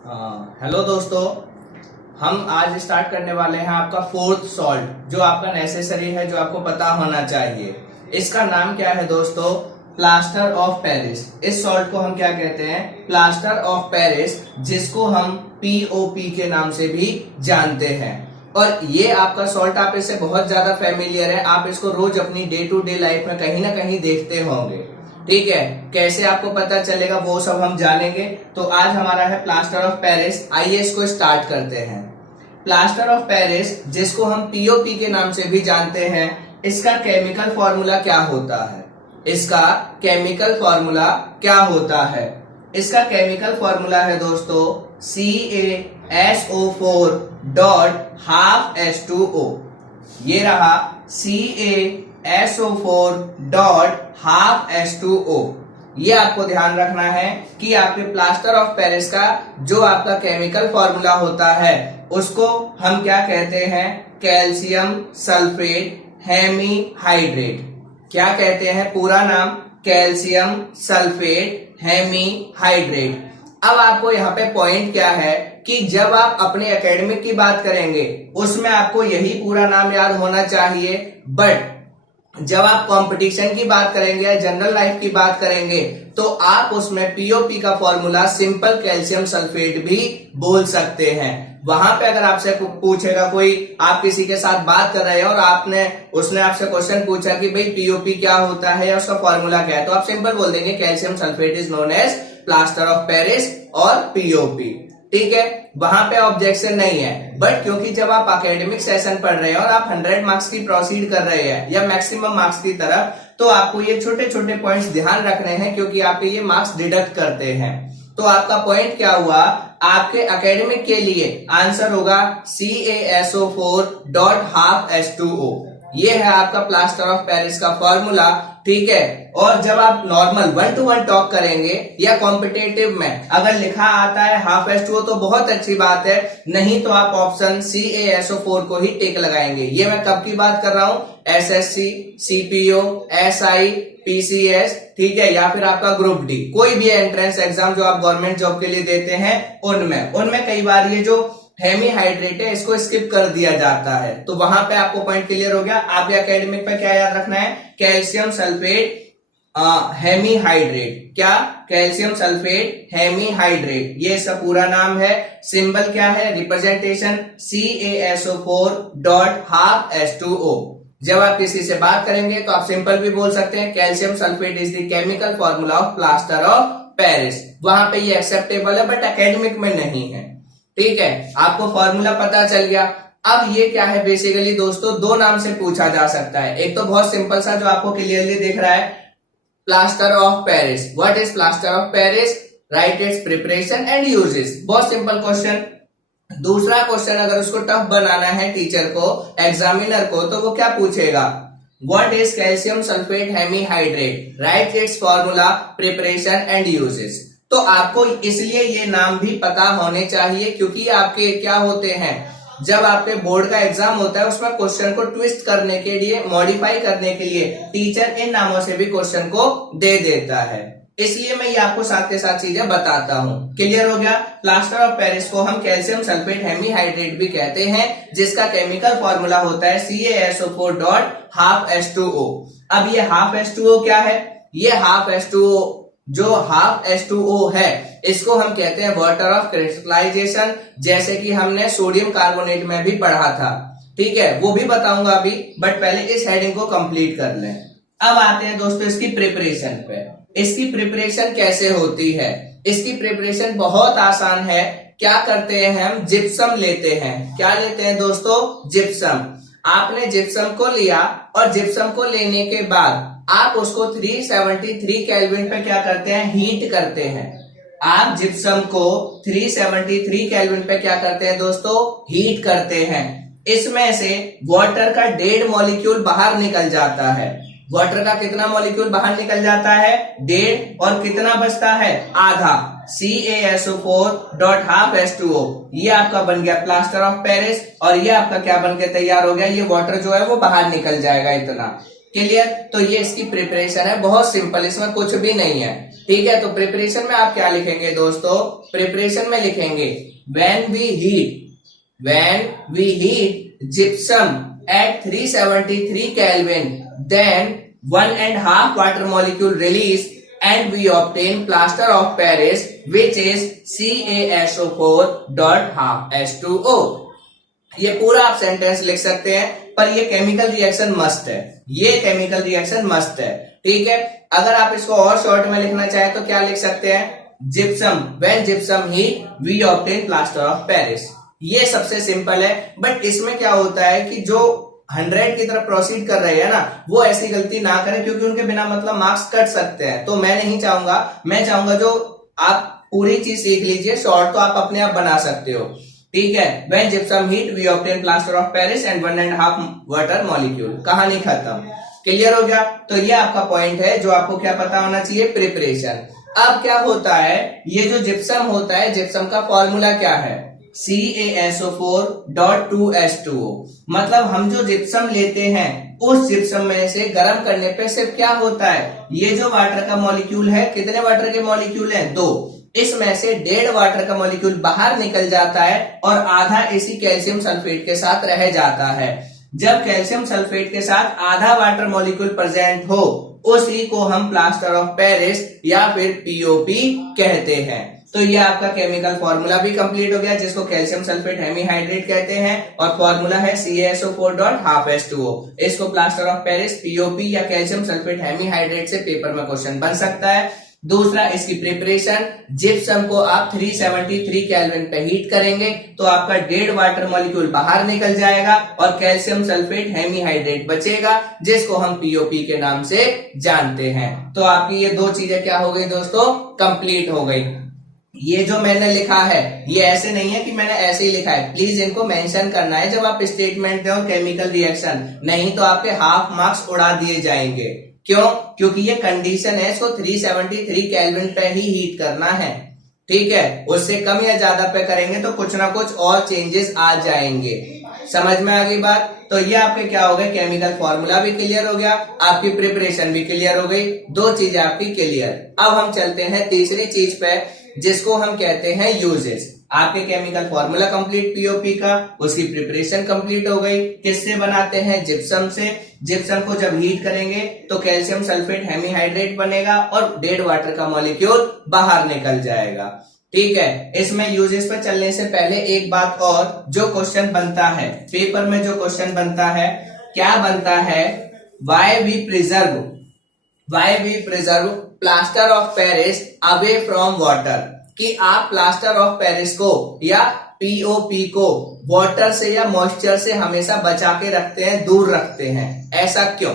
Hello दोस्तों, हम आज स्टार्ट करने वाले हैं आपका फोर्थ सॉल्ट जो आपका नेसेसरी है, जो आपको पता होना चाहिए। इसका नाम क्या है दोस्तों? Plaster of Paris. इस सॉल्ट को हम क्या कहते हैं? प्लास्टर ऑफ पेरिस, जिसको हम पीओपी के नाम से भी जानते हैं। और ये आपका सॉल्ट, आप इससे बहुत ज्यादा फेमिलियर है, आप इसको रोज अपनी डे टू डे लाइफ में कहीं ना कहीं देखते होंगे। ठीक है, कैसे आपको पता चलेगा वो सब हम जानेंगे। तो आज हमारा है प्लास्टर ऑफ पेरिस। आइए इसको स्टार्ट करते हैं। प्लास्टर ऑफ पेरिस, जिसको हम पीओपी के नाम से भी जानते हैं, इसका केमिकल फॉर्मूला क्या होता है? इसका केमिकल फॉर्मूला क्या होता है? इसका केमिकल फॉर्मूला है दोस्तों CaSO4 डॉट हाफ H2O। ये रहा CaSO4 डॉट हाफ H2O। ये आपको ध्यान रखना है कि आपके प्लास्टर ऑफ पेरिस का जो आपका केमिकल फॉर्मूला होता है उसको हम क्या कहते हैं? Calcium sulphate hemihydrate. क्या कहते हैं पूरा नाम? Calcium sulphate hemihydrate. अब आपको यहाँ पे पॉइंट क्या है कि जब आप अपने एकेडमिक की बात करेंगे उसमें आपको यही पूरा नाम याद होना चाहिए, बट जब आप कंपटीशन की बात करेंगे या जनरल लाइफ की बात करेंगे तो आप उसमें पीओपी का फॉर्मूला सिंपल कैल्शियम सल्फेट भी बोल सकते हैं। वहां पे अगर आपसे पूछेगा कोई, आप किसी के साथ बात कर रहे हैं और उसने आपसे क्वेश्चन पूछा कि भाई पीओपी क्या होता है या उसका फॉर्मूला क्या है, तो आप सिंपल बोल देंगे calcium sulphate is known as plaster of Paris और पीओपी। ठीक है, वहां पे ऑब्जेक्शन नहीं है। बट क्योंकि जब आप एकेडमिक सेशन पढ़ रहे हैं और आप 100 मार्क्स की प्रोसीड कर रहे हैं या मैक्सिमम मार्क्स की तरफ, तो आपको ये छोटे छोटे पॉइंट्स ध्यान रखने हैं, क्योंकि आपके ये मार्क्स डिडक्ट करते हैं। तो आपका पॉइंट क्या हुआ? आपके एकेडमिक के लिए आंसर होगा CaSO4 डॉट हाफ H2O। ये है आपका प्लास्टर ऑफ पेरिस का फॉर्मूला। ठीक है, और जब आप नॉर्मल 1 to 1 टॉक करेंगे या कॉम्पिटेटिव में अगर लिखा आता है हाफ H2O तो बहुत अच्छी बात है, नहीं तो आप ऑप्शन CaSO4 को ही टिक लगाएंगे। ये मैं कब की बात कर रहा हूं? SSC, CPO, SI, PCS, ठीक है, या फिर आपका ग्रुप डी, कोई भी एंट्रेंस एग्जाम जो आप गवर्नमेंट जॉब के लिए देते हैं उनमें कई बार ये जो हेमीहाइड्रेट है इसको स्किप कर दिया जाता है। तो वहां पे आपको पॉइंट क्लियर हो गया। आप एकेडमिक पे क्या याद रखना है? Calcium sulphate hemihydrate. क्या? कैल्शियम सल्फेट हेमीहाइड्रेट, ये इसका पूरा नाम है। सिंबल क्या है? Representation CaSO4 dot half H2O। जब आप किसी से बात करेंगे तो आप सिंपल भी बोल सकते हैं calcium sulphate is the chemical formula of plaster of Paris. वहां पे ये एक्सेप्टेबल है, बट एकेडमिक में नहीं है। ठीक है, आपको फॉर्मूला पता चल गया। अब ये क्या है? बेसिकली दोस्तों दो नाम से पूछा जा सकता है। एक तो बहुत सिंपल सा जो आपको क्लियरली दिख रहा है, plaster of Paris. What is plaster of Paris? Right it's preparation and uses. बहुत सिंपल क्वेश्चन। दूसरा क्वेश्चन अगर उसको टफ बनाना है टीचर को, एग्जामिनर को, तो वो क्या पूछेगा? What is calcium sulphate hemihydrate? Right it's formula, preparation and uses. तो आपको इसलिए ये नाम भी पता होने चाहिए, क्योंकि आपके क्या होते हैं, जब आपके बोर्ड का एग्जाम होता है उसमें क्वेश्चन को ट्विस्ट करने के लिए, मॉडिफाई करने के लिए टीचर इन नामों से भी क्वेश्चन को दे देता है। इसलिए मैं ये आपको साथ के साथ चीजें बताता हूं। क्लियर हो गया? प्लास्टर ऑफ पेरिस को हम कैल्शियम सल्फेट हेमीहाइड्रेट भी कहते हैं, जिसका केमिकल फॉर्मूला होता है CaSO4 डॉट हाफ H2O। अब ये हाफ H2O क्या है? ये हाफ H2O, जो हाफ H2O है, इसको हम कहते हैं वाटर ऑफ क्रिस्टलाइजेशन, जैसे कि हमने सोडियम कार्बोनेट में भी पढ़ा था। ठीक है, वो भी बताऊंगा अभी, बट पहले इस हेडिंग को कंप्लीट कर लें। अब आते हैं दोस्तों इसकी प्रिपरेशन पे। इसकी प्रिपरेशन कैसे होती है? इसकी प्रिपरेशन बहुत आसान है। क्या करते हैं हम? जिप्सम लेते हैं। क्या लेते हैं दोस्तों? जिप्सम। आपने जिप्सम को लिया और जिप्सम को लेने के बाद आप उसको 373 केल्विन पे क्या करते हैं? हीट करते हैं। आप जिप्सम को 373 केल्विन पे क्या करते हैं दोस्तों? हीट करते हैं। इसमें से वाटर का 1.5 मॉलिक्यूल बाहर निकल जाता है। वाटर का कितना मॉलिक्यूल बाहर निकल जाता है? 1.5, और कितना बचता है? आधा। CaSO4 dot half H2O। ये आपका बन गया प्लास्टर ऑफ पेरिस, और ये आपका क्या बन के तैयार हो गया? ये वाटर जो है वो बाहर निकल जाएगा इतना। क्लियर। तो ये इसकी प्रिपरेशन है, बहुत सिंपल, इसमें कुछ भी नहीं है। ठीक है, तो प्रिपरेशन में आप क्या लिखेंगे दोस्तों, प्रिपरेशन में लिखेंगे when we heat gypsum at 373 Kelvin, then 1.5 water molecule release and we obtain plaster of Paris which is CaSO4.12H2O। ये पूरा आप सेंटेंस लिख सकते हैं, पर ये केमिकल रिएक्शन मस्ट है, ये केमिकल रिएक्शन मस्ट है। ठीक है, अगर आप इसको और शॉर्ट में लिखना चाहें तो क्या लिख सकते हैं, gypsum when gypsum heat we obtain plaster of Paris. ये सबसे सिंपल है, बट इसमें क्या होता है कि जो 100 की तरफ प्रोसीड कर रहे हैं ना, वो ऐसी गलती ना करें, क्योंकि उनके बिना मतलब मार्क्स कट सकते हैं। तो मैं नहीं चाहूंगा, मैं चाहूंगा जो आप पूरी चीज सीख लीजिए, शॉर्ट तो आप अपने आप बना सकते हो। ठीक है, when gypsum heat we obtain plaster of Paris and 1.5 water molecule, कहानी खत्म। क्लियर हो गया। तो ये आपका पॉइंट है जो आपको क्या पता होना चाहिए, प्रिपरेशन। अब क्या होता है, ये जो जिप्सम होता है, जिप्सम का फॉर्मूला क्या है, CaSO4.2H2O। मतलब हम जो जिप्सम लेते हैं, उस जिप्सम में से गर्म करने पे सिर्फ क्या होता है, ये जो वाटर का मॉलिक्यूल है, कितने वाटर के मॉलिक्यूल हैं, 2, इसमें से 1.5 वाटर का मॉलिक्यूल बाहर निकल जाता है और आधा इसी कैल्शियम सल्फेट के साथ रह जाता है। जब कैल्शियम सल्फेट के साथ आधा वाटर मॉलिक्यूल प्रेजेंट हो, उसी को हम प्लास्टर ऑफ पेरिस या फिर पीओपी कहते हैं। तो ये आपका केमिकल फॉर्मूला भी कंप्लीट हो गया, जिसको कैल्शियम सल्फेट हेमीहाइड्रेट कहते हैं, और फॉर्मूला है CaSO4.12H2O। इसको प्लास्टर ऑफ पेरिस, पीओपी या कैल्शियम सल्फेट हेमीहाइड्रेट से पेपर में क्वेश्चन बन सकता है। दूसरा, इसकी प्रिपरेशन, जिप्सम को आप 373 केल्विन पे हीट करेंगे तो आपका 1.5 वाटर मॉलिक्यूल बाहर निकल जाएगा और कैल्शियम सल्फेट हेमीहाइड्रेट बचेगा, जिसको हम पीओपी के नाम से जानते हैं। तो आपकी ये 2 चीजें क्या हो गई दोस्तों, कंप्लीट हो गई। ये जो मैंने लिखा है, ये ऐसे नहीं है कि मैंने ऐसे ही लिखा है, प्लीज इनको मेंशन करना है जब आप स्टेटमेंट दो केमिकल रिएक्शन, नहीं तो आपके हाफ मार्क्स उड़ा दिए जाएंगे। क्यों? क्योंकि ये कंडीशन है, इसको 373 केल्विन पे ही हीट करना है। ठीक है, उससे कम या ज्यादा पे करेंगे तो कुछ ना कुछ और चेंजेस आ जाएंगे। समझ में आ गई बात। तो ये आपके क्या हो गए, केमिकल फॉर्मूला भी क्लियर हो गया, आपकी प्रिपरेशन भी क्लियर हो गई, 2 चीजें आपकी क्लियर। अब हम चलते हैं तीसरी चीज पे, जिसको हम कहते हैं यूजेस। आपके केमिकल फॉर्मूला कंप्लीट पीओपी का, उसकी प्रिपरेशन कंप्लीट हो गई। किससे बनाते हैं, जिप्सम से। जिप्सम को जब हीट करेंगे तो कैल्शियम सल्फेट हेमीहाइड्रेट बनेगा और 1.5 वाटर का मॉलिक्यूल बाहर निकल जाएगा। ठीक है, इसमें यूजेस पर चलने से पहले एक बात और, जो क्वेश्चन बनता है पेपर में, जो क्वेश्चन बनता है, क्या बनता है, why we preserve plaster of Paris away from water, कि आप प्लास्टर ऑफ पेरिस को या पीओपी को वाटर से या मॉइस्चर से हमेशा बचा के रखते हैं, दूर रखते हैं, ऐसा क्यों?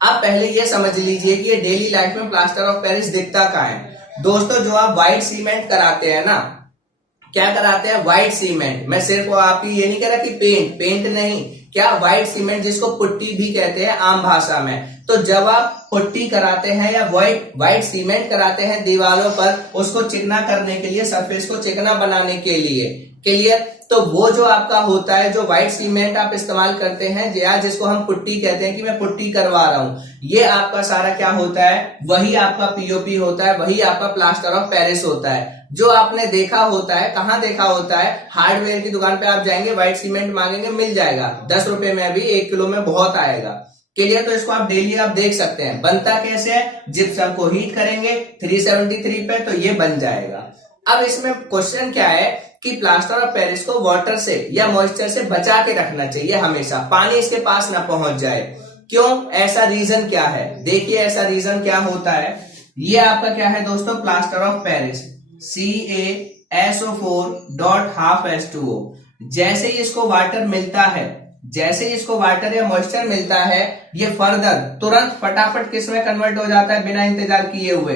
आप पहले ये समझ लीजिए कि ये डेली लाइफ में प्लास्टर ऑफ पेरिस दिखता कहाँ है दोस्तों। जो आप व्हाइट सीमेंट कराते हैं ना, क्या कराते हैं, व्हाइट सीमेंट। मैं सिर्फ आपकी ये नहीं कह रहा कि पेंट नहीं, क्या व्हाइट सीमेंट, जिसको पुट्टी भी कहते हैं आम भाषा में। तो जब आप पुट्टी कराते हैं या व्हाइट सीमेंट कराते हैं दीवारों पर, उसको चिकना करने के लिए, सरफेस को चिकना बनाने के लिए, क्लियर। तो वो जो आपका होता है, जो व्हाइट सीमेंट आप इस्तेमाल करते हैं या जिसको हम पुट्टी कहते हैं कि मैं पुट्टी करवा रहा हूं, ये आपका सारा क्या होता है, वही आपका पीओपी होता है, वही आपका प्लास्टर ऑफ पेरिस होता है। जो आपने देखा होता है, कहां देखा होता है, हार्डवेयर की दुकान पे आप जाएंगे, व्हाइट सीमेंट मांगेंगे, मिल जाएगा 10 रुपए में, अभी 1 किलो में बहुत आएगा। क्लियर। तो इसको आप डेली आप देख सकते हैं। बनता कैसे है, जिप्सम को हीट करेंगे 373 पे तो ये बन जाएगा। अब इसमें क्वेश्चन क्या है कि प्लास्टर ऑफ पेरिस को वाटर से या मॉइस्चर से बचा के रखना चाहिए हमेशा, पानी इसके पास ना पहुंच जाए। क्यों? ऐसा रीजन क्या है, देखिए ऐसा रीजन क्या होता है। ये आपका क्या है दोस्तों, प्लास्टर ऑफ पेरिस CaSO4.12H2O। जैसे ही इसको वाटर मिलता है, जैसे ही इसको वाटर या मॉइस्चर मिलता है, ये फर्दर तुरंत फटाफट किस में कन्वर्ट हो जाता है, बिना इंतजार किए हुए,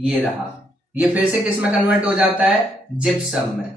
ये रहा, ये फिर से किस में कन्वर्ट हो जाता है, जिप्सम में।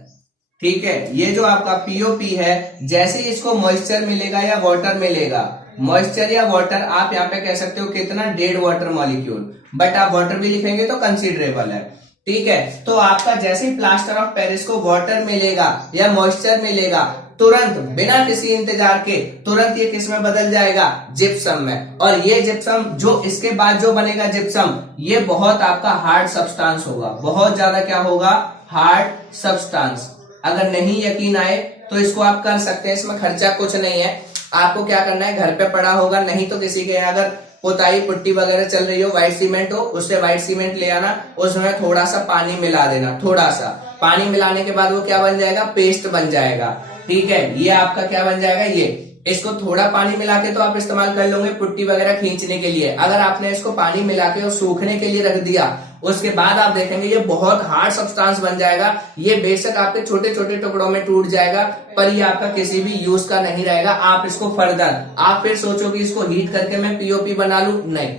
ठीक है, ये जो आपका पीओपी है, जैसे ही इसको मॉइस्चर मिलेगा या वाटर मिलेगा, मॉइस्चर या वाटर आप यहाँ पे कह सकते हो कितना, 1.5 वाटर मॉलिक्यूल, बट आप वाटर भी लिखेंगे तो कंसीडरेबल है। ठीक है, तो आपका जैसे ही प्लास्टर ऑफ पेरिस को वाटर मिलेगा या मॉइस्चर मिलेगा, तुरंत बिना किसी इंतजार के तुरंत ये किस में बदल जाएगा, जिप्सम में। और ये जिप्सम जो इसके बाद जो बनेगा जिप्सम, ये बहुत आपका हार्ड सब्सटेंस होगा, बहुत ज्यादा क्या होगा, हार्ड सब्सटेंस। अगर नहीं यकीन आए तो इसको आप कर सकते हैं, इसमें खर्चा कुछ नहीं है। आपको क्या करना है, घर पे पड़ा होगा, नहीं तो किसी के अगर पोताई पुट्टी वगैरह चल रही हो, व्हाइट सीमेंट हो, उससे व्हाइट सीमेंट ले आना, उसमें थोड़ा सा पानी मिला देना, थोड़ा सा पानी मिलाने के बाद वो क्या बन जाएगा, पेस्ट बन जाएगा। ठीक है, ये आपका क्या बन जाएगा, ये इसको थोड़ा पानी मिला के तो आप इस्तेमाल कर लोगे पुट्टी वगैरह खींचने के लिए। अगर आपने इसको पानी मिला के और सूखने के लिए रख दिया, उसके बाद आप देखेंगे ये बहुत हार्ड सब्सटेंस बन जाएगा। ये बेशक आपके छोटे छोटे टुकड़ों में टूट जाएगा, पर ये आपका किसी भी यूज का नहीं रहेगा। आप इसको फर्दर आप फिर सोचो कि इसको हीट करके मैं पीओपी बना लूं, नहीं,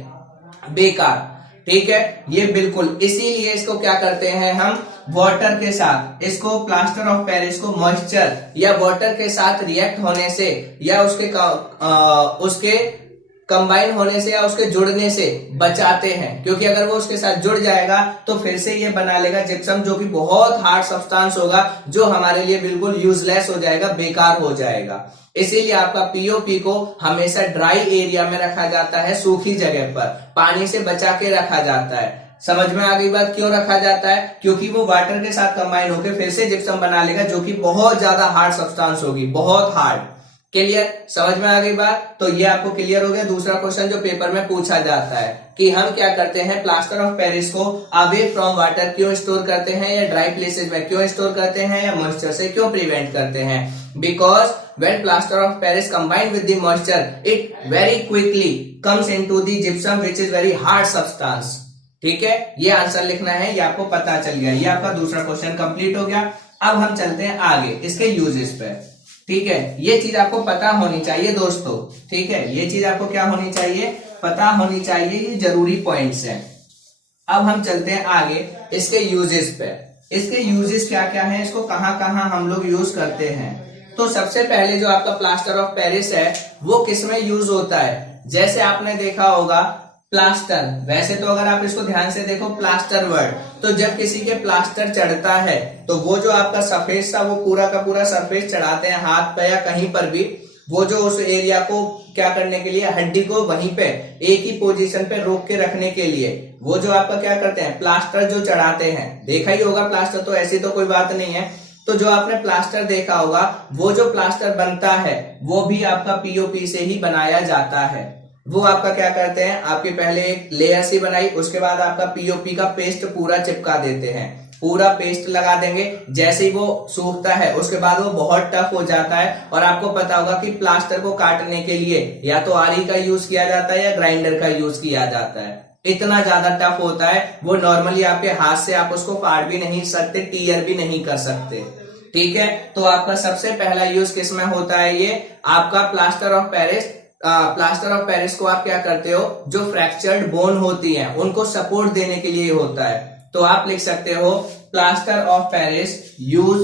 बेकार। ठीक है, ये बिल्कुल, इसीलिए इसको क्या करते हैं हम, वाटर के साथ, इसको प्लास्टर ऑफ पेरिस को मॉइस्चर या वाटर के साथ रिएक्ट होने से या उसके कंबाइन होने से या उसके जुड़ने से बचाते हैं। क्योंकि अगर वो उसके साथ जुड़ जाएगा तो फिर से ये बना लेगा जिप्सम, जो कि बहुत हार्ड सब्सटेंस होगा, जो हमारे लिए बिल्कुल यूजलेस हो जाएगा, बेकार हो जाएगा। इसीलिए आपका पीओपी को हमेशा ड्राई एरिया में रखा जाता है, सूखी जगह पर पानी से बचा के रखा जाता है। समझ में आ गई बात, क्यों रखा जाता है, क्योंकि वो वाटर के साथ कंबाइन होकर फिर से जिप्सम बना लेगा, जो कि बहुत ज्यादा हार्ड सब्सटेंस होगी, बहुत हार्ड। क्लियर, समझ में आ गई बात। तो ये आपको क्लियर हो गया। दूसरा क्वेश्चन जो पेपर में पूछा जाता है कि हम क्या करते हैं, प्लास्टर ऑफ पेरिस को अवे फ्रॉम वाटर क्यों स्टोर करते हैं, या ड्राई प्लेसेज में क्यों स्टोर करते हैं, या मॉइस्चर से क्यों प्रिवेंट करते हैं। Because when plaster of Paris combined with the moisture, it very quickly comes into the gypsum which is very hard substance। ठीक है, ये आंसर लिखना है, ये आपको पता चल गया। ये आपका दूसरा क्वेश्चन कंप्लीट हो गया। अब हम चलते हैं आगे इसके यूजेस पे। ठीक है, ये चीज आपको पता होनी चाहिए दोस्तों। ठीक है, ये चीज आपको क्या होनी चाहिए, पता होनी चाहिए, ये जरूरी पॉइंट्स हैं। अब हम चलते हैं आगे इसके यूजेस पे। इसके यूजेस क्या क्या है, इसको कहां कहां हम लोग यूज करते हैं। तो सबसे पहले जो आपका प्लास्टर ऑफ पेरिस है वो किसमें यूज होता है, जैसे आपने देखा होगा प्लास्टर, वैसे तो अगर आप इसको ध्यान से देखो प्लास्टर वर्ड, तो जब किसी के प्लास्टर चढ़ता है तो वो जो आपका सरफेस था वो पूरा का पूरा सरफेस चढ़ाते हैं हाथ पे या कहीं पर भी, वो जो उस एरिया को क्या करने के लिए, हड्डी को वहीं पे एक ही पोजीशन पे रोक के रखने के लिए, वो जो आपका क्या करते हैं, प्लास्टर जो चढ़ाते हैं, देखा ही होगा प्लास्टर, तो ऐसी तो कोई बात नहीं है। तो जो आपने प्लास्टर देखा होगा, वो जो प्लास्टर बनता है वो भी आपका पीओपी से ही बनाया जाता है। वो आपका क्या करते हैं, आपके पहले एक लेयर सी बनाई, उसके बाद आपका पीओपी का पेस्ट पूरा चिपका देते हैं, पूरा पेस्ट लगा देंगे। जैसे ही वो सूखता है उसके बाद वो बहुत टफ हो जाता है, और आपको पता होगा कि प्लास्टर को काटने के लिए या तो आरी का यूज किया जाता है या ग्राइंडर का यूज किया जाता है। इतना ज्यादा टफ होता है वो, नॉर्मली आपके हाथ से आप उसको फाड़ भी नहीं सकते, टीयर भी नहीं कर सकते। ठीक है, तो आपका सबसे पहला यूज किसमें होता है, ये आपका plaster of Paris. Plaster of Paris को आप क्या करते हो, जो फ्रैक्चर्ड बोन होती हैं उनको सपोर्ट देने के लिए होता है। तो आप लिख सकते हो plaster of Paris use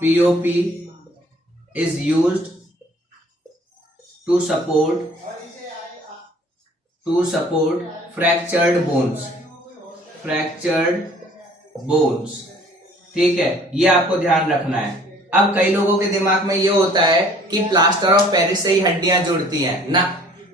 POP is used to support fractured bones. ठीक है, ये आपको ध्यान रखना है। अब कई लोगों के दिमाग में ये होता है कि प्लास्टर ऑफ पेरिस से ही हड्डियां जुड़ती हैं ना,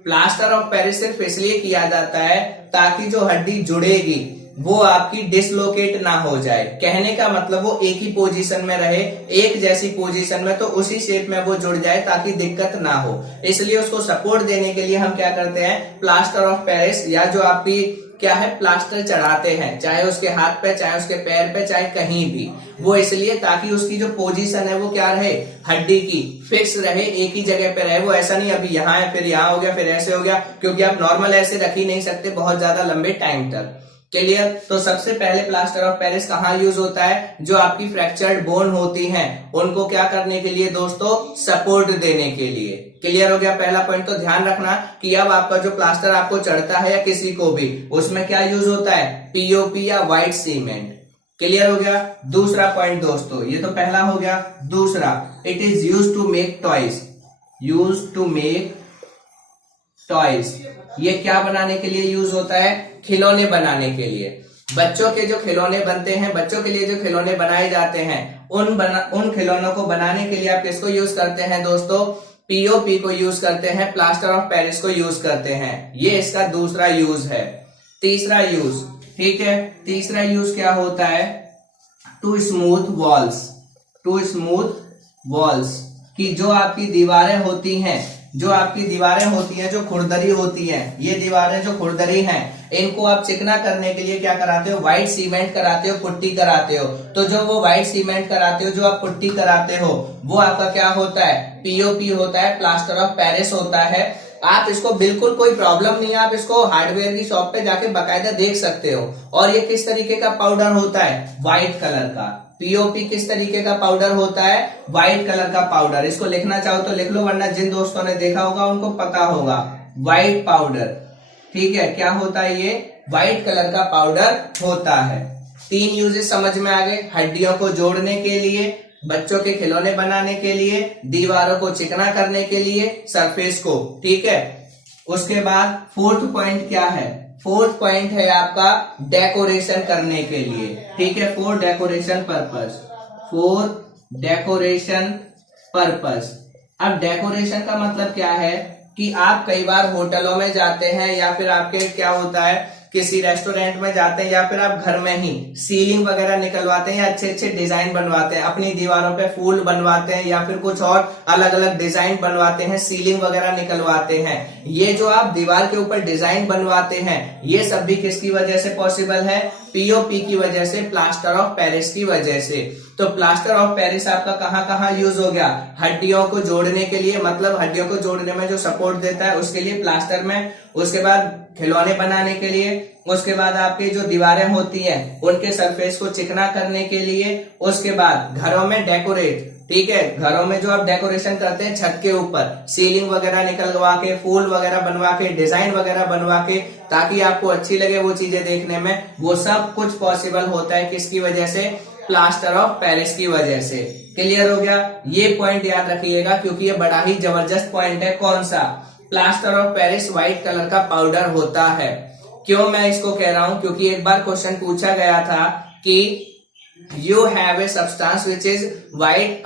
प्लास्टर ऑफ पेरिस सिर्फ इसलिए किया जाता है ताकि जो हड्डी जुड़ेगी वो आपकी डिसलोकेट ना हो जाए। कहने का मतलब वो एक ही पोजीशन में रहे, एक जैसी पोजीशन में, तो उसी शेप में वो जुड़ जाए ताकि दिक्कत ना हो। इसलिए उसको सपोर्ट देने के लिए हम क्या करते हैं, प्लास्टर ऑफ पेरिस या जो आपकी क्या है प्लास्टर चढ़ाते हैं, चाहे उसके हाथ पे, चाहे उसके पैर पे, चाहे कहीं भी। वो इसलिए ताकि उसकी जो पोजीशन है वो क्या रहे, हड्डी की फिक्स रहे, एक ही जगह पे रहे। वो ऐसा नहीं अभी यहाँ है फिर यहाँ हो गया फिर ऐसे हो गया, क्योंकि आप नॉर्मल ऐसे रख ही नहीं सकते बहुत ज्यादा लंबे टाइम तक। क्लियर। तो सबसे पहले प्लास्टर ऑफ पेरिस कहाँ यूज होता है, जो आपकी फ्रैक्चर्ड बोन होती हैं उनको क्या करने के लिए दोस्तों, सपोर्ट देने के लिए। क्लियर हो गया पहला पॉइंट। तो ध्यान रखना कि अब आपका जो प्लास्टर आपको चढ़ता है या किसी को भी, उसमें क्या यूज होता है, पीओपी या व्हाइट सीमेंट। क्लियर हो गया। दूसरा पॉइंट दोस्तों, ये तो पहला हो गया। दूसरा, it is use to make toys. Use to make toys, ये क्या बनाने के लिए यूज होता है, खिलौने बनाने के लिए। बच्चों के जो खिलौने बनते हैं, बच्चों के लिए जो खिलौने बनाए जाते हैं, उन खिलौनों को बनाने के लिए आप किसको यूज करते हैं दोस्तों? पीओपी को यूज करते हैं, प्लास्टर ऑफ पेरिस को यूज करते हैं। ये इसका दूसरा यूज है। तीसरा यूज, ठीक है, तीसरा यूज क्या होता है? To smooth walls. To smooth walls, कि जो आपकी दीवारें होती हैं, जो खुरदरी होती हैं, ये दीवारें जो खुरदरी हैं, इनको आप चिकना करने के लिए क्या कराते हो? व्हाइट सीमेंट कराते हो, पुट्टी कराते हो। तो जो वो व्हाइट सीमेंट कराते हो, जो आप पुट्टी कराते हो, वो आपका क्या होता है? पीओपी होता है, प्लास्टर ऑफ पेरिस होता है। आप इसको बिल्कुल कोई प्रॉब्लम नहीं है, आप इसको हार्डवेयर की शॉप पे जाके बाकायदा देख सकते हो। और ये किस तरीके का पाउडर होता है? व्हाइट कलर का। पीओपी किस तरीके का पाउडर होता है? व्हाइट कलर का पाउडर। इसको लिखना चाहो तो लिख लो, वरना जिन दोस्तों ने देखा होगा उनको पता होगा। व्हाइट पाउडर, ठीक है, क्या होता है ये? व्हाइट कलर का पाउडर होता है। 3 यूजेस समझ में आ गए। हड्डियों को जोड़ने के लिए, बच्चों के खिलौने बनाने के लिए, दीवारों को चिकना करने के लिए, सरफेस को, ठीक है। उसके बाद फोर्थ पॉइंट क्या है? फोर्थ पॉइंट है आपका डेकोरेशन करने के लिए, ठीक है, for decoration purpose. For decoration purpose. अब डेकोरेशन का मतलब क्या है कि आप कई बार होटलों में जाते हैं, या फिर आपके क्या होता है, किसी रेस्टोरेंट में जाते हैं, या फिर आप घर में ही सीलिंग वगैरह निकलवाते हैं, या अच्छे अच्छे डिजाइन बनवाते हैं, अपनी दीवारों पे फूल बनवाते हैं, या फिर कुछ और अलग अलग डिजाइन बनवाते हैं, सीलिंग वगैरह निकलवाते हैं। ये जो आप दीवार के ऊपर डिजाइन बनवाते हैं, ये सब भी किसकी वजह से पॉसिबल है? पीओपी की वजह से, प्लास्टर ऑफ पेरिस की वजह से। तो प्लास्टर ऑफ पेरिस आपका कहां कहां यूज हो गया? हड्डियों को जोड़ने के लिए, मतलब हड्डियों को जोड़ने में जो सपोर्ट देता है उसके लिए प्लास्टर में। उसके बाद खिलौने बनाने के लिए। उसके बाद आपकी जो दीवारें होती हैं उनके सरफेस को चिकना करने के लिए। उसके बाद घरों में डेकोरेट, ठीक है, घरों में जो आप डेकोरेशन करते हैं छत के ऊपर, सीलिंग वगैरह निकलवा के, फूल वगैरह बनवा के, डिजाइन वगैरह बनवा के, ताकि आपको अच्छी लगे वो चीजें देखने में, वो सब कुछ पॉसिबल होता है किसकी वजह से? प्लास्टर ऑफ पेरिस की वजह से। क्लियर हो गया? ये पॉइंट याद रखिएगा, क्योंकि ये बड़ा ही जबरदस्त पॉइंट है। कौन सा? Plaster of Paris white colour का पाउडर होता है। क्यों मैं इसको कह रहा हूं? क्योंकि एक बार क्वेश्चन पूछा गया था कि you have a substance which is white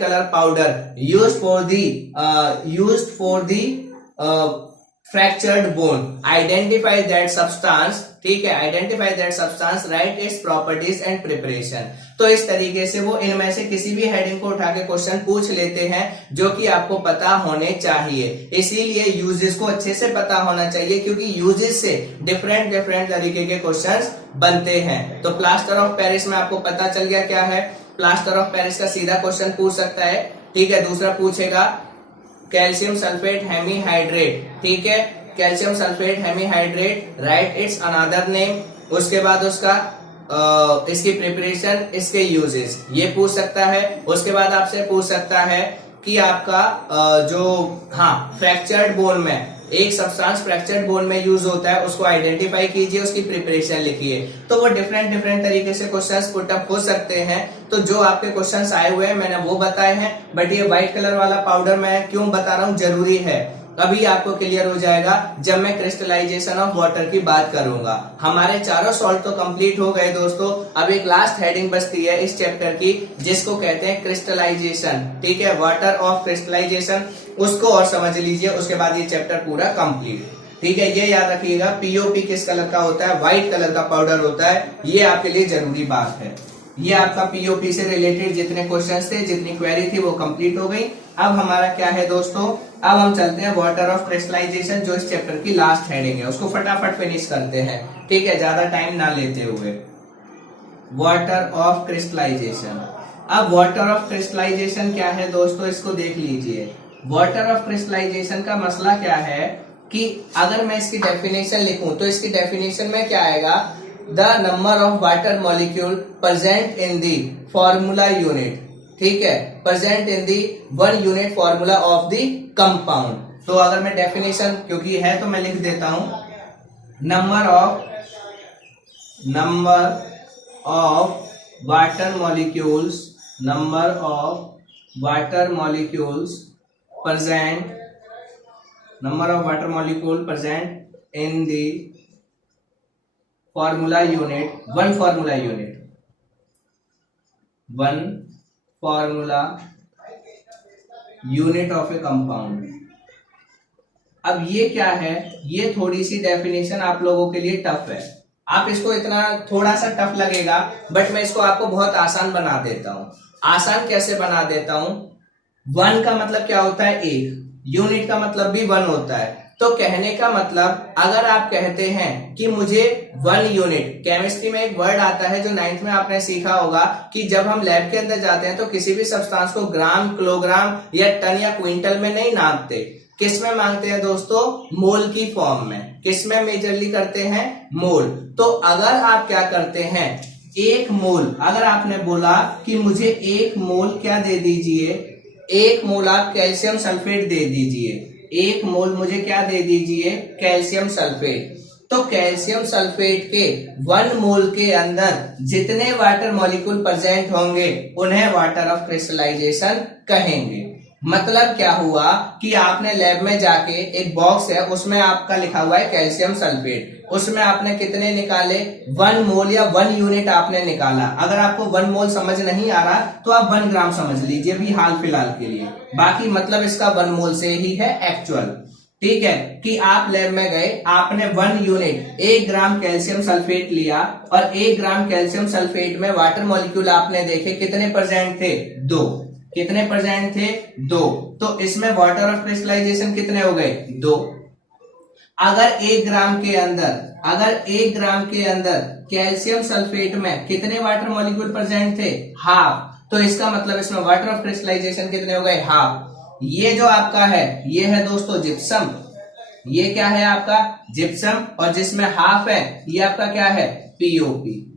color powder used for the fractured bone. Identify that substance, ठीक है, identify that substance, write its properties and preparation. तो इस तरीके से वो इनमें से किसी भी हेडिंग को उठा के क्वेश्चन पूछ लेते हैं, जो कि आपको पता होने चाहिए। इसीलिए यूजेस को अच्छे से पता होना चाहिए, क्योंकि यूजेस से डिफरेंट तरीके के क्वेश्चंस बनते हैं। तो प्लास्टर ऑफ पेरिस में आपको पता चल गया क्या है। प्लास्टर ऑफ पेरिस का सीधा क्वेश्चन पूछ सकता है, ठीक है। दूसरा पूछेगा कैल्शियम सल्फेट हेमीहाइड्रेट, ठीक है, calcium sulphate hemihydrate, right it's another name. उसके बाद उसका इसकी प्रिपरेशन, इसके यूजेस, ये पूछ सकता है। उसके बाद आपसे पूछ सकता है कि आपका फ्रैक्चर्ड बोन में एक सब्सटेंस फ्रैक्चर्ड बोन में यूज होता है, उसको आइडेंटिफाई कीजिए, उसकी प्रिपरेशन लिखिए। तो वो डिफरेंट तरीके से क्वेश्चंस पुट अप हो सकते हैं। तो जो आपके क्वेश्चंस आए हुए हैं मैंने वो बताए हैं, बट ये व्हाइट कलर वाला पाउडर मैं क्यों बता रहा हूँ, जरूरी है, अभी आपको क्लियर हो जाएगा जब मैं क्रिस्टलाइजेशन ऑफ वाटर की बात करूंगा। हमारे चारों सॉल्ट तो कंप्लीट हो गए दोस्तों। अब एक लास्ट हेडिंग बचती है इस चैप्टर की, जिसको कहते हैं क्रिस्टलाइजेशन, ठीक है, वाटर ऑफ क्रिस्टलाइजेशन। उसको और समझ लीजिए, उसके बाद ये चैप्टर पूरा कंप्लीट, ठीक है। ये याद रखिएगा, पीओपी किस कलर का होता है? व्हाइट कलर का पाउडर होता है। ये आपके लिए जरूरी बात है। ये आपका पीओपी से रिलेटेड जितने क्वेश्चंस थे, जितनी क्वेरी थी, वो कंप्लीट हो गई। अब हमारा क्या है दोस्तों, अब हम चलते हैं वाटर ऑफ क्रिस्टलाइजेशन, जो इस चैप्टर की लास्ट हेडिंग है, उसको फटाफट फिनिश करते हैं, ठीक है, ज्यादा टाइम ना लेते हुए। Water of crystallization. अब वाटर ऑफ क्रिस्टलाइजेशन क्या है दोस्तों, इसको देख लीजिए। वाटर ऑफ क्रिस्टलाइजेशन का मसला क्या है कि अगर मैं इसकी डेफिनेशन लिखूं तो इसकी डेफिनेशन में क्या आएगा, the number of water molecule present in the formula unit, ठीक है, present in the 1 unit formula of the compound. तो अगर मैं डेफिनेशन, क्योंकि है तो मैं लिख देता हूं, number of water molecules, number of water molecules present, number of water molecule present in the formula unit, one formula unit of A compound. अब ये क्या है, ये थोड़ी सी डेफिनेशन आप लोगों के लिए टफ है, आप इसको इतना थोड़ा सा टफ लगेगा, बट मैं इसको आपको बहुत आसान बना देता हूं। आसान कैसे बना देता हूं, वन का मतलब क्या होता है, एक, यूनिट का मतलब भी वन होता है। तो कहने का मतलब, अगर आप कहते हैं कि मुझे वन यूनिट, केमिस्ट्री में एक वर्ड आता है जो 9th में आपने सीखा होगा कि जब हम लैब के अंदर जाते हैं तो किसी भी सब्सटेंस को ग्राम, किलोग्राम या टन या क्विंटल में नहीं नापते, किस में मांगते हैं दोस्तों, मोल की फॉर्म में। किस में मेजरली करते हैं, मोल। तो अगर आप क्या करते हैं, एक मोल, अगर आपने बोला कि मुझे एक मोल क्या दे दीजिए, एक मोल आप कैल्शियम सल्फेट दे दीजिए, एक मोल मुझे क्या दे दीजिए, कैल्शियम सल्फेट। तो कैल्शियम सल्फेट के 1 मोल के अंदर जितने वाटर मॉलिक्यूल प्रेजेंट होंगे उन्हें वाटर ऑफ क्रिस्टलाइजेशन कहेंगे। मतलब क्या हुआ कि आपने लैब में जाके, एक बॉक्स है उसमें आपका लिखा हुआ है कैल्शियम सल्फेट, उसमें आपने कितने निकाले, 1 मोल या 1 यूनिट आपने निकाला। अगर आपको 1 मोल समझ नहीं आ रहा तो आप 1 ग्राम समझ लीजिए भी हाल फिलहाल के लिए, बाकी मतलब इसका 1 मोल से ही है एक्चुअल। ठीक है, कि आप लैब में गए, आपने 1 यूनिट 1 ग्राम कैल्शियम सल्फेट लिया और 1 ग्राम कैल्शियम सल्फेट में वाटर मॉलिक्यूल आपने देखे कितने प्रेजेंट थे, 2। कितने प्रेजेंट थे, 2। तो इसमें वाटर ऑफ क्रिस्टलाइजेशन कितने हो गए, 2। अगर 1 ग्राम के अंदर, अगर 1 ग्राम के अंदर कैल्शियम सल्फेट में कितने वाटर मॉलिक्यूल प्रेजेंट थे, हाफ। तो इसका मतलब इसमें वाटर ऑफ क्रिस्टलाइजेशन कितने हो गए, हाफ। ये जो आपका है, ये है दोस्तों जिप्सम, ये क्या है आपका, जिप्सम, और जिसमें हाफ है ये आपका क्या है, पीओपी।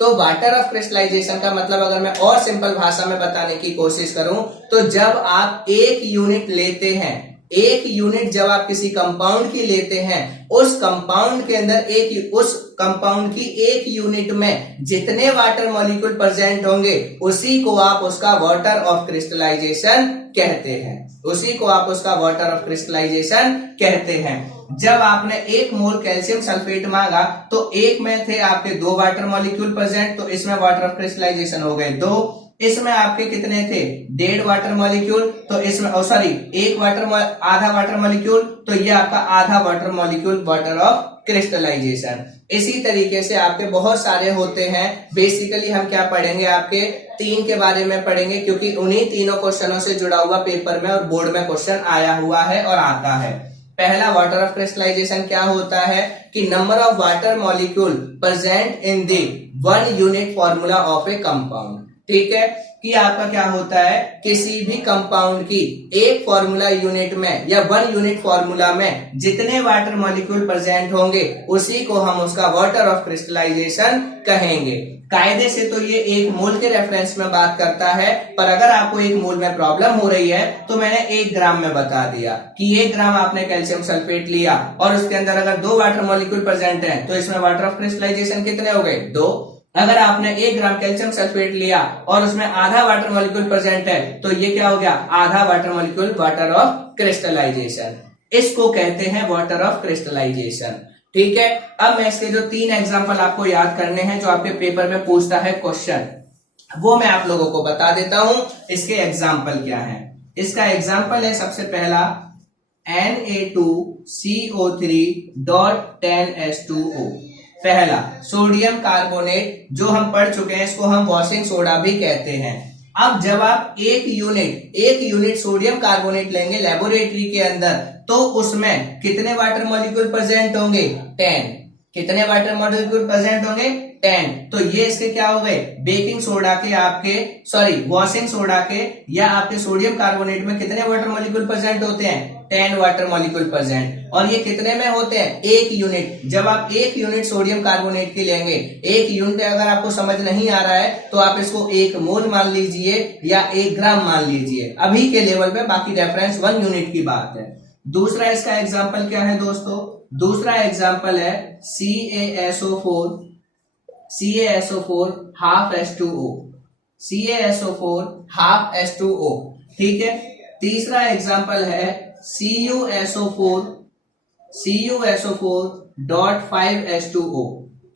तो वाटर ऑफ क्रिस्टलाइजेशन का मतलब अगर मैं और सिंपल भाषा में बताने की कोशिश करूं तो जब आप एक यूनिट लेते हैं, एक यूनिट जब आप किसी कंपाउंड की लेते हैं, उस कंपाउंड के अंदर उस कंपाउंड की एक यूनिट में जितने वाटर मॉलिक्यूल प्रेजेंट होंगे उसी को आप उसका वाटर ऑफ क्रिस्टलाइजेशन कहते हैं, उसी को आप उसका वाटर ऑफ क्रिस्टलाइजेशन कहते हैं। जब आपने 1 मोल कैल्शियम सल्फेट मांगा तो एक में थे आपके 2 वाटर मॉलिक्यूल प्रेजेंट, तो इसमें वाटर ऑफ क्रिस्टलाइजेशन हो गए 2। इसमें आपके कितने थे, 1.5 वाटर मॉलिक्यूल, तो इसमें आधा वाटर मॉलिक्यूल, तो ये आपका आधा water molecule water of crystallization. इसी तरीके से आपके बहुत सारे होते हैं। बेसिकली हम क्या पढ़ेंगे, आपके 3 के बारे में पढ़ेंगे, क्योंकि उन्हीं तीनों क्वेश्चनों से जुड़ा हुआ पेपर में और बोर्ड में क्वेश्चन आया हुआ है और आता है। पहला वाटर ऑफ क्रिस्टलाइजेशन क्या होता है कि number of water molecule present in the 1 unit formula of A compound. ठीक है, कि आपका क्या होता है, किसी भी कंपाउंड की एक फॉर्मूला यूनिट में या 1 यूनिट फॉर्मूला में जितने वाटर मॉलिक्यूल प्रेजेंट होंगे उसी को हम उसका वाटर ऑफ क्रिस्टलाइजेशन कहेंगे। कायदे से तो ये 1 मोल के रेफरेंस में बात करता है, पर अगर आपको 1 मोल में प्रॉब्लम हो रही है तो मैंने 1 ग्राम में बता दिया कि 1 ग्राम आपने कैल्शियम सल्फेट लिया और उसके अंदर अगर 2 वाटर मॉलिक्यूल प्रेजेंट हैं तो इसमें वाटर ऑफ क्रिस्टलाइजेशन कितने हो गए, 2। अगर आपने 1 ग्राम कैल्शियम सल्फेट लिया और उसमें आधा वाटर मॉलिक्यूल प्रेजेंट है तो ये क्या हो गया, आधा water molecule water of crystallization. इसको कहते हैं वाटर ऑफ क्रिस्टलाइजेशन। ठीक है, अब मैं इसके जो 3 एग्जांपल आपको याद करने हैं जो आपके पेपर में पूछता है क्वेश्चन, वो मैं आप लोगों को बता देता हूं। इसके एग्जांपल क्या है, इसका एग्जांपल है सबसे पहला Na2CO3.10H2O। पहला सोडियम कार्बोनेट, जो हम पढ़ चुके हैं, इसको हम वॉशिंग सोडा भी कहते हैं। अब जब आप एक यूनिट सोडियम कार्बोनेट लेंगे लेबोरेटरी के अंदर तो उसमें कितने वाटर मॉलिक्यूल प्रेजेंट होंगे, 10। कितने वाटर मॉलिक्यूल प्रेजेंट होंगे, 10। तो ये इसके क्या हो गए, बेकिंग सोडा के वॉशिंग सोडा के या आपके सोडियम कार्बोनेट में कितने वाटर मॉलिक्यूल प्रेजेंट होते हैं, 10 वाटर मॉलिक्यूल प्रेजेंट। और ये कितने में होते हैं, 1 यूनिट। जब आप 1 यूनिट सोडियम कार्बोनेट की लेंगे, 1 यूनिट अगर आपको समझ नहीं आ रहा है तो आप इसको 1 मोल मान लीजिए या 1 ग्राम मान लीजिए अभी के लेवल पे, बाकी रेफरेंस 1 यूनिट की बात है। दूसरा इसका एग्जाम्पल क्या है दोस्तों, दूसरा एग्जाम्पल है CaSO4 half H2O, CaSO4 half H2O। ठीक है, तीसरा एग्जाम्पल है CuSO4.5H2O।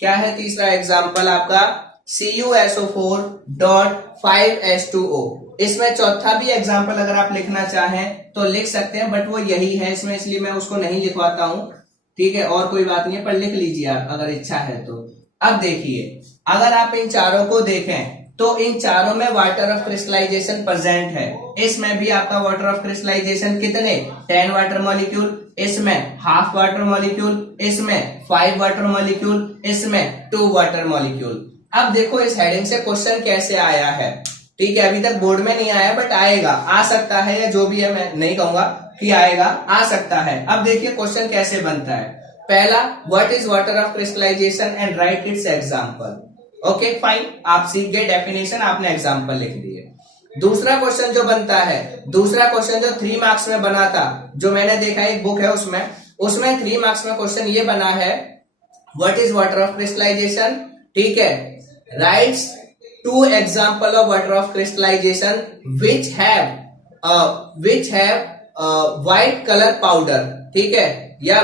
क्या है तीसरा एग्जाम्पल आपका CuSO4.5H2O। इसमें चौथा भी एग्जाम्पल अगर आप लिखना चाहें तो लिख सकते हैं, बट वो यही है इसमें, इसलिए मैं उसको नहीं लिखवाता हूं। ठीक है, और कोई बात नहीं है, पर लिख लीजिए आप अगर इच्छा है तो। अब देखिए, अगर आप इन चारों को देखें तो इन चारों में वाटर ऑफ क्रिस्टलाइजेशन प्रेजेंट है। इसमें भी आपका वाटर ऑफ क्रिस्टलाइजेशन कितने, 10 वाटर मॉलिक्यूल, इसमें हाफ वाटर मॉलिक्यूल, इसमें 5 वाटर मॉलिक्यूल, इसमें 2 वाटर मॉलिक्यूल। अब देखो इस हेडिंग से क्वेश्चन कैसे आया है। ठीक है, अभी तक बोर्ड में नहीं आया, बट आएगा, आ सकता है, या जो भी है मैं नहीं कहूंगा कि आएगा, आ सकता है। अब देखिए क्वेश्चन कैसे बनता है। पहला, what is water of crystallization and write its example. Okay fine, आप सीख गए डेफिनेशन, आपने एग्जांपल लिख दिए। दूसरा क्वेश्चन जो बनता है, दूसरा क्वेश्चन जो 3 मार्क्स में बना था, जो मैंने देखा एक बुक है उसमें 3 मार्क्स में क्वेश्चन ये बना है, what is water of crystallization. ठीक है, writes 2 example of water of crystallization which have white colour powder. ठीक है, या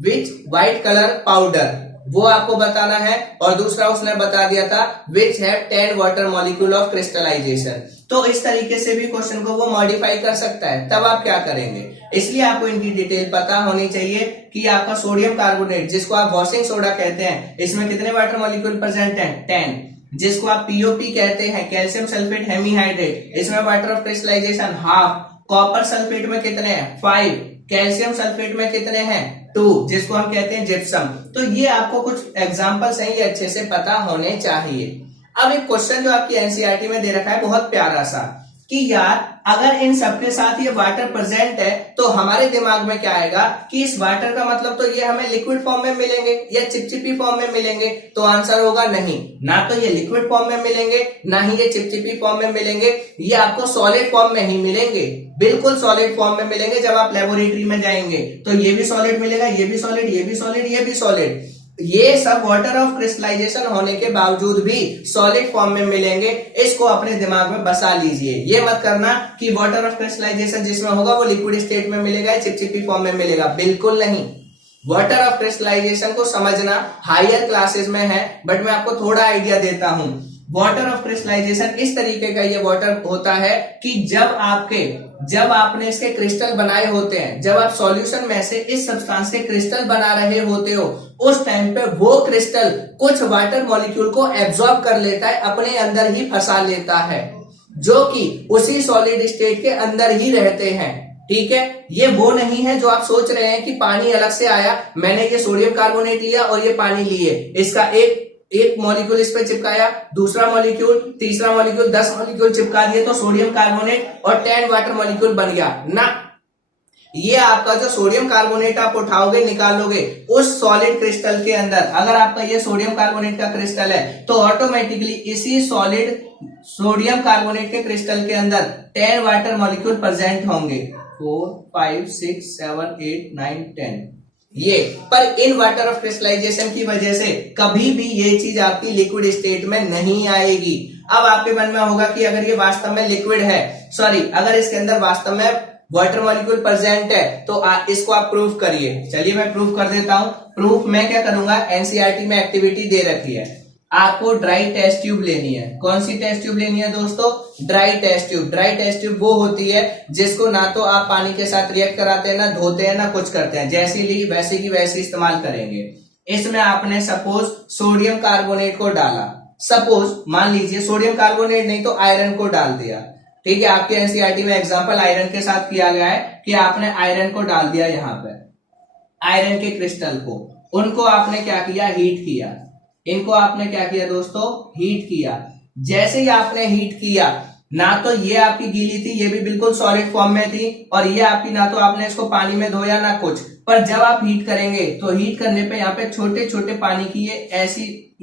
विच व्हाइट कलर पाउडर, वो आपको बताना है। और दूसरा उसने बता दिया था which have 10 water molecule of crystallization. तो इस तरीके से भी क्वेश्चन को वो मॉडिफाई कर सकता है। तब आप क्या करेंगे, इसलिए आपको इनकी डिटेल पता होनी चाहिए कि आपका सोडियम कार्बोनेट, जिसको आप वॉशिंग सोडा कहते हैं, इसमें कितने वाटर मॉलिक्यूल प्रेजेंट हैं, 10। जिसको आप पीओपी कहते हैं, कैल्शियम सल्फेट हेमीहाइड्रेट, इसमें water of crystallization half. Copper sulphate में कितने हैं, 5। कैल्शियम सल्फेट में कितने हैं, 2, जिसको हम कहते हैं जिप्सम। तो ये आपको कुछ एग्जांपल्स हैं, ये अच्छे से पता होने चाहिए। अब एक क्वेश्चन जो आपकी एनसीईआरटी में दे रखा है बहुत प्यारा सा, कि यार अगर इन सबके साथ ये वाटर प्रेजेंट है तो हमारे दिमाग में क्या आएगा कि इस वाटर का मतलब तो ये हमें लिक्विड फॉर्म में मिलेंगे या चिपचिपी फॉर्म में मिलेंगे। तो आंसर होगा नहीं, ना तो ये लिक्विड फॉर्म में मिलेंगे, ना ही ये चिपचिपी फॉर्म में मिलेंगे। ये आपको सॉलिड फॉर्म में ही मिलेंगे, बिल्कुल सॉलिड फॉर्म में मिलेंगे। जब आप लेबोरेटरी में जाएंगे तो ये भी सॉलिड मिलेगा, ये भी सॉलिड, ये भी सॉलिड, ये भी सॉलिड। ये सब वाटर ऑफ क्रिस्टलाइजेशन होने के बावजूद भी सॉलिड फॉर्म में मिलेंगे। इसको अपने दिमाग में बसा लीजिए। ये मत करना कि वाटर ऑफ क्रिस्टलाइजेशन जिसमें होगा वो लिक्विड स्टेट में मिलेगा, चिपचिपी फॉर्म में मिलेगा, बिल्कुल नहीं। वाटर ऑफ क्रिस्टलाइजेशन को समझना हायर क्लासेस में है, बट मैं आपको थोड़ा आइडिया देता हूं। वाटर ऑफ क्रिस्टलाइजेशन इस तरीके का ये वाटर होता है कि जब आपने इसके क्रिस्टल बनाए होते हैं, जब आप सॉल्यूशन में से इस सब्सटेंस के क्रिस्टल बना रहे होते हो, उस टाइम पे वो क्रिस्टल कुछ वाटर मॉलिक्यूल को एब्जॉर्ब कर लेता है, अपने अंदर ही फंसा लेता है, जो कि उसी सॉलिड स्टेट के अंदर ही रहते हैं। ठीक है, ये वो नहीं है जो आप सोच रहे हैं कि पानी अलग से आया, मैंने ये सोडियम कार्बोनेट लिया और ये पानी लिए, इसका एक मॉलिक्यूल इस पे चिपकाया, दूसरा मॉलिक्यूल, तीसरा मॉलिक्यूल, 10 मॉलिक्यूल चिपका दिए तो सोडियम कार्बोनेट और 10 वाटर मॉलिक्यूल बन गया ना। ये आपका जो सोडियम कार्बोनेट आप उठाओगे, निकालोगे उस सॉलिड क्रिस्टल के अंदर, अगर आपका ये सोडियम कार्बोनेट का क्रिस्टल है तो ऑटोमेटिकली इसी सॉलिड सोडियम कार्बोनेट के क्रिस्टल के अंदर 10 वाटर मॉलिक्यूल प्रेजेंट होंगे, 4, 5, 6, 7, 8, 9, 10। ये पर इन वाटर ऑफ क्रिस्टलाइजेशन की वजह से कभी भी ये चीज आपकी लिक्विड स्टेट में नहीं आएगी। अब आपके मन में होगा कि अगर ये वास्तव में लिक्विड है, अगर इसके अंदर वास्तव में वाटर मॉलिक्यूल प्रेजेंट है तो इसको आप प्रूफ करिए। चलिए मैं प्रूफ कर देता हूं। प्रूफ मैं क्या करूंगा, एनसीईआरटी में एक्टिविटी दे रखी है, आपको ड्राई टेस्ट ट्यूब लेनी है। कौन सी टेस्ट ट्यूब लेनी है दोस्तों, dry test tube. Dry test tube वो होती है जिसको ना तो आप पानी के साथ रिएक्ट कराते हैं, ना धोते हैं, ना कुछ करते हैं, जैसी ली वैसी की वैसी इस्तेमाल करेंगे। इसमें आपने सपोज सोडियम कार्बोनेट को डाला, सपोज मान लीजिए सोडियम कार्बोनेट नहीं तो आयरन को डाल दिया। ठीक है, आपके एनसीईआरटी में एग्जांपल आयरन के साथ किया गया है कि आपने आयरन को डाल दिया, यहाँ पे आयरन के क्रिस्टल को, उनको आपने क्या किया, हीट किया। इनको आपने क्या किया दोस्तों, हीट किया। जैसे ही आपने हीट किया, ना तो ये आपकी गीली थी, ये भी बिल्कुल सॉलिड फॉर्म में थी, और ये आपकी ना तो आपने इसको पानी में धोया ना कुछ, पर जब आप हीट करेंगे तो हीट करने पे यहाँ पे छोटे छोटे पानी की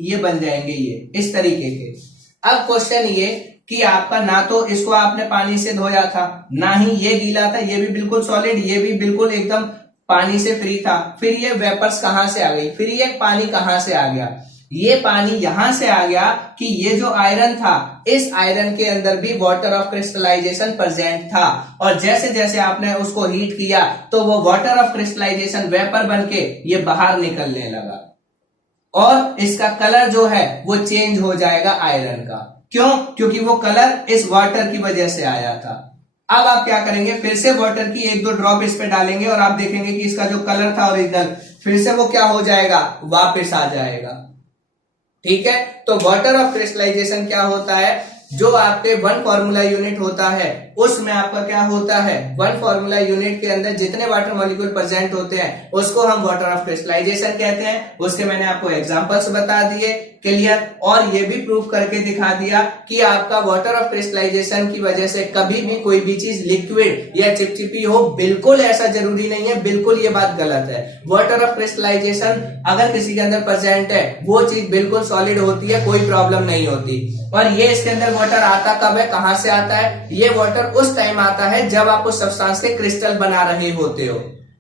ये बन जाएंगे, ये इस तरीके के। अब क्वेश्चन ये कि आपका ना तो इसको आपने पानी से धोया था, ना ही ये गीला था, ये भी बिल्कुल सॉलिड, ये भी बिल्कुल एकदम पानी से फ्री था। फिर ये वेपर्स कहां से आ गई, फिर ये पानी कहां से आ गया, ये पानी यहां से आ गया कि ये जो आयरन था, इस आयरन के अंदर भी वाटर ऑफ क्रिस्टलाइजेशन प्रेजेंट था, और जैसे जैसे आपने उसको हीट किया तो वो वाटर ऑफ क्रिस्टलाइजेशन वेपर बन के ये बाहर निकलने लगा। और इसका कलर जो है वो चेंज हो जाएगा आयरन का। क्यों? क्योंकि वो कलर इस वाटर की वजह से आया था। अब आप क्या करेंगे, फिर से वाटर की 1-2 ड्रॉप इस पे डालेंगे और आप देखेंगे कि इसका जो कलर था ओरिजिनल, फिर से वो क्या हो जाएगा, वापस आ जाएगा। ठीक है, तो वाटर ऑफ क्रिस्टलाइजेशन क्या होता है, जो आपके 1 फॉर्मूला यूनिट होता है उसमें आपका क्या होता है, 1 फॉर्मूला यूनिट के अंदर जितने वाटर मॉलिक्यूल प्रेजेंट होते हैं उसको हम वाटर ऑफ क्रिस्टलाइजेशन कहते हैं। उसके मैंने आपको एग्जांपल्स बता दिए, क्लियर, और ये भी प्रूफ करके दिखा दिया कि आपका वाटर ऑफ क्रिस्टलाइजेशन की वजह से कभी भी कोई भी चीज लिक्विड या चिपचिपी हो, बिल्कुल ऐसा जरूरी नहीं है, बिल्कुल ये बात गलत है। वाटर ऑफ क्रिस्टलाइजेशन अगर किसी के अंदर प्रेजेंट है वो चीज बिल्कुल सॉलिड होती है, कोई प्रॉब्लम नहीं होती। और ये इसके अंदर वाटर आता कब है, कहां से आता है, ये वाटर उस टाइम आता है जब आप उस सब्सटेंस के क्रिस्टल बना रहे होते हो।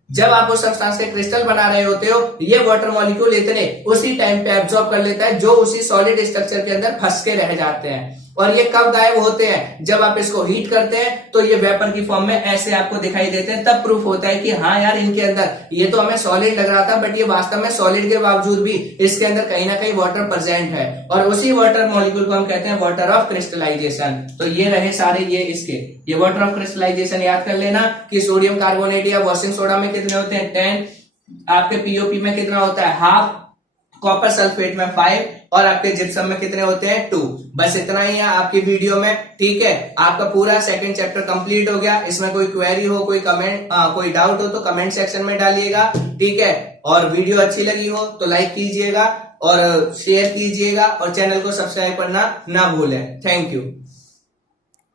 जब आप उस सब्सटेंस के क्रिस्टल बना रहे होते हो, ये वाटर मॉलिक्यूल इतने उसी टाइम पे एब्जॉर्ब कर लेता है जो उसी सॉलिड स्ट्रक्चर के अंदर फंस के रह जाते हैं। और ये कब गायब होते हैं, जब आप इसको हीट करते हैं तो ये वेपर की फॉर्म में ऐसे आपको दिखाई देते हैं। तब प्रूफ होता है कि हाँ यार, इनके अंदर ये तो हमें सॉलिड लग रहा था बट ये वास्तव में सॉलिड के बावजूद भी इसके अंदर कहीं ना कहीं वाटर प्रेजेंट है। और उसी वाटर मॉलिक्यूल को हम कहते हैं वाटर ऑफ क्रिस्टलाइजेशन। तो ये रहे सारे ये इसके, ये वाटर ऑफ क्रिस्टलाइजेशन याद कर लेना कि सोडियम कार्बोनेट या वॉशिंग सोडा में कितने होते हैं 10, आपके पीओपी में कितना होता है हाफ, कॉपर सल्फेट में 5 और आपके जिप्सम में कितने होते हैं 2। बस इतना ही है आपकी वीडियो में। ठीक है, आपका पूरा सेकंड चैप्टर कंप्लीट हो गया। इसमें कोई क्वेरी हो, कोई कमेंट, कोई डाउट हो तो कमेंट सेक्शन में डालिएगा। ठीक है, और वीडियो अच्छी लगी हो तो लाइक कीजिएगा और शेयर कीजिएगा और चैनल को सब्सक्राइब करना ना भूलें। Thank you.